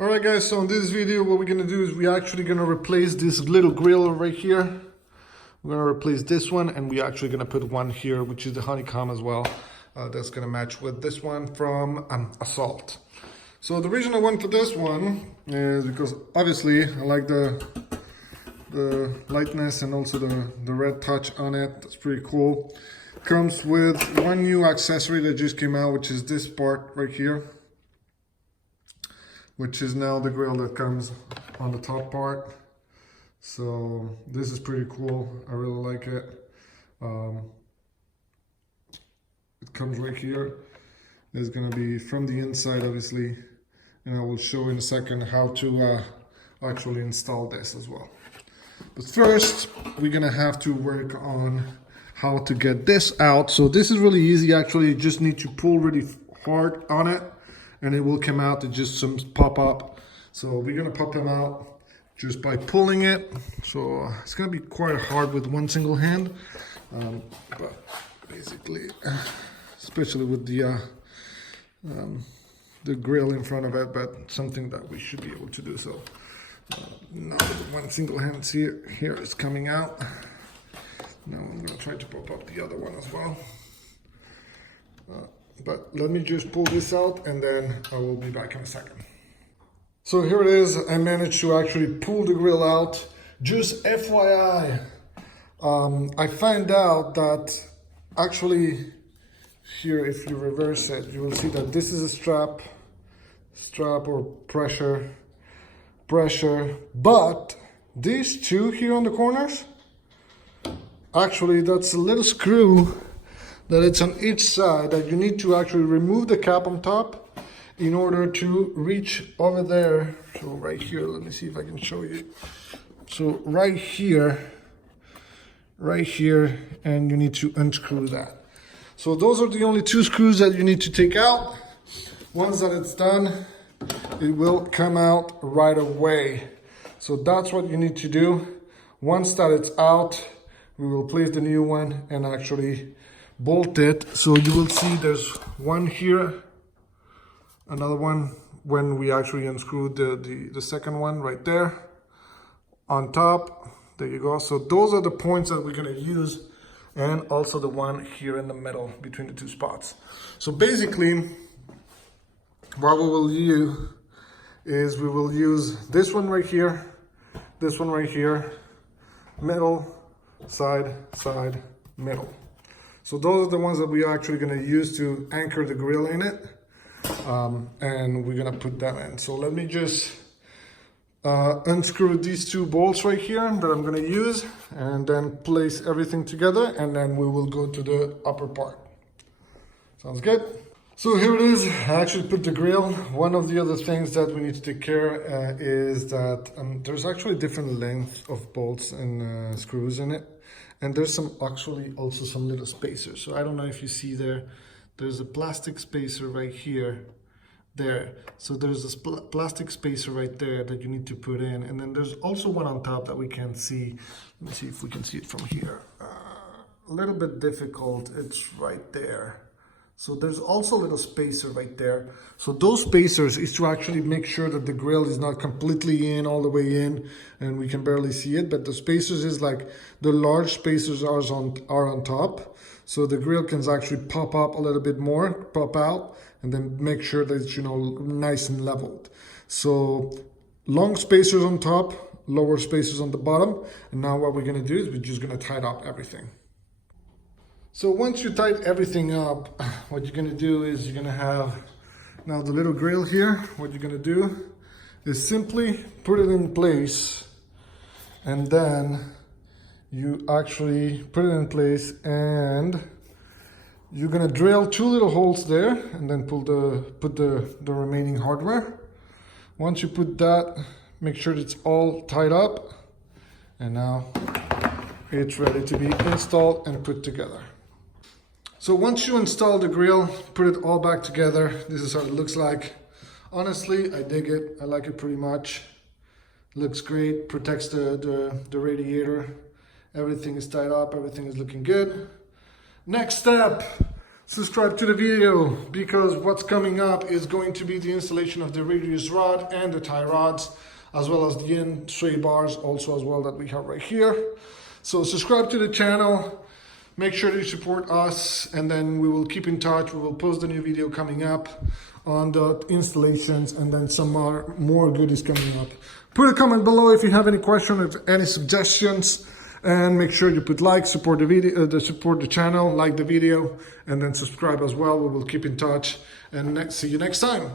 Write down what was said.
Alright guys, so in this video what we're gonna do is we're actually gonna replace this little grill right here. We're gonna replace this one, and we're actually gonna put one here, which is the honeycomb as well. That's gonna match with this one from Assault. So the reason I went for this one is because obviously I like the lightness and also the red touch on it. That's pretty cool. Comes with one new accessory that just came out, which is this part right here, which is now the grill that comes on the top part. So this is pretty cool. I really like it. It comes right here. It's gonna be from the inside, obviously, and I will show in a second how to actually install this as well. But first, we're gonna have to work on how to get this out. So this is really easy. Actually, you just need to pull really hard on it, and it will come out. It just some pop up. So we're gonna pop them out just by pulling it. So it's gonna be quite hard with one single hand, but basically, especially with the grill in front of it, but something that we should be able to do. So now with one single hand, see it here is coming out. Now I'm gonna try to pop up the other one as well. But let me just pull this out and then I will be back in a second. So here it is. I managed to actually pull the grill out. Just FYI, I found out that actually here, if you reverse it, you will see that this is a strap or pressure, but these two here on the corners, actually that's a little screw that it's on each side that you need to actually remove the cap on top in order to reach over there. So right here, let me see if I can show you. So right here, and you need to unscrew that. So those are the only two screws that you need to take out. Once that it's done, it will come out right away. So that's what you need to do. Once that it's out, we will place the new one and actually bolt it. So you will see there's one here, another one when we actually unscrewed the second one right there on top. There you go. So those are the points that we're going to use, and also the one here in the middle between the two spots. So basically what we will use is we will use this one right here, this one right here, middle, side, middle. So those are the ones that we are actually going to use to anchor the grill in it, and we're going to put them in. So let me just unscrew these two bolts right here that I'm going to use, and then place everything together, and then we will go to the upper part. Sounds good? So here it is. I actually put the grill. One of the other things that we need to take care is that there's actually different lengths of bolts and screws in it. And there's also some little spacers. So I don't know if you see there's a plastic spacer right here, there. So there's this plastic spacer right there that you need to put in. And then there's also one on top that we can't see. Let me see if we can see it from here. A little bit difficult. It's right there. So there's also a little spacer right there. So those spacers is to actually make sure that the grill is not completely in, all the way in, and we can barely see it. But the spacers is like the large spacers are on top. So the grill can actually pop up a little bit more, pop out, and then make sure that it's, nice and leveled. So long spacers on top, lower spacers on the bottom. And now what we're gonna do is we're just gonna tighten up everything. So once you tighten everything up, what you're gonna do is you're gonna have now the little grill here. What you're gonna do is simply put it in place, and then you actually put it in place, and you're gonna drill two little holes there, and then put the remaining hardware. Once you put that, make sure it's all tied up, and now it's ready to be installed and put together. So once you install the grill, put it all back together, this is how it looks like. Honestly, I dig it. I like it pretty much. Looks great, protects the radiator. Everything is tied up, everything is looking good. Next step, subscribe to the video, because what's coming up is going to be the installation of the radius rod and the tie rods, as well as the end sway bars also as well that we have right here. So subscribe to the channel, make sure that you support us, and then we will keep in touch. We will post a new video coming up on the installations, and then some more goodies coming up. Put a comment below if you have any questions or any suggestions, and make sure you put like, support the video, support the channel, like the video, and then subscribe as well. We will keep in touch, and see you next time.